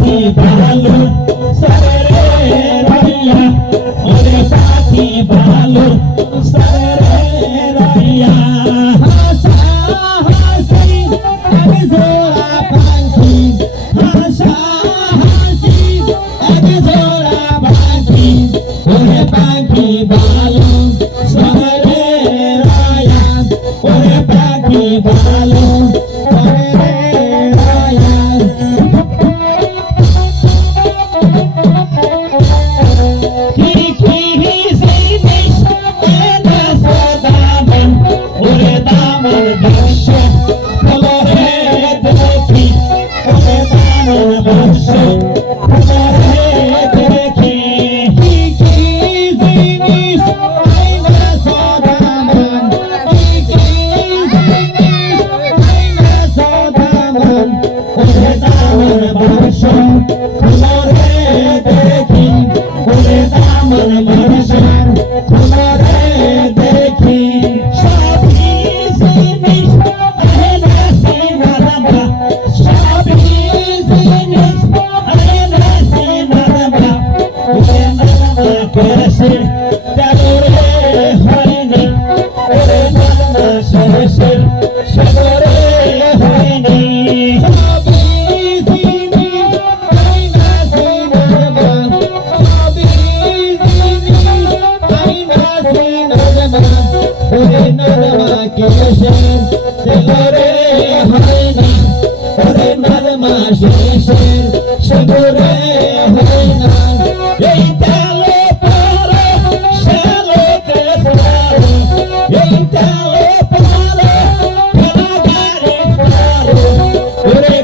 পাখি ভালো সরে রাইয়া ওরে পাখি ভালো সরে রাইয়া হাসা হাসি এক জোড়া পাখি হাসা হাসি এক জোড়া পাখি ওরে পাখি ভালো সরে রাইয়া ওরে পাখি ভালো সরে রাইয়া সাগরে হয় না এই তালে পারে সালোকে পারে এই তালে পারে খেলা গাড়ি পারে ওরে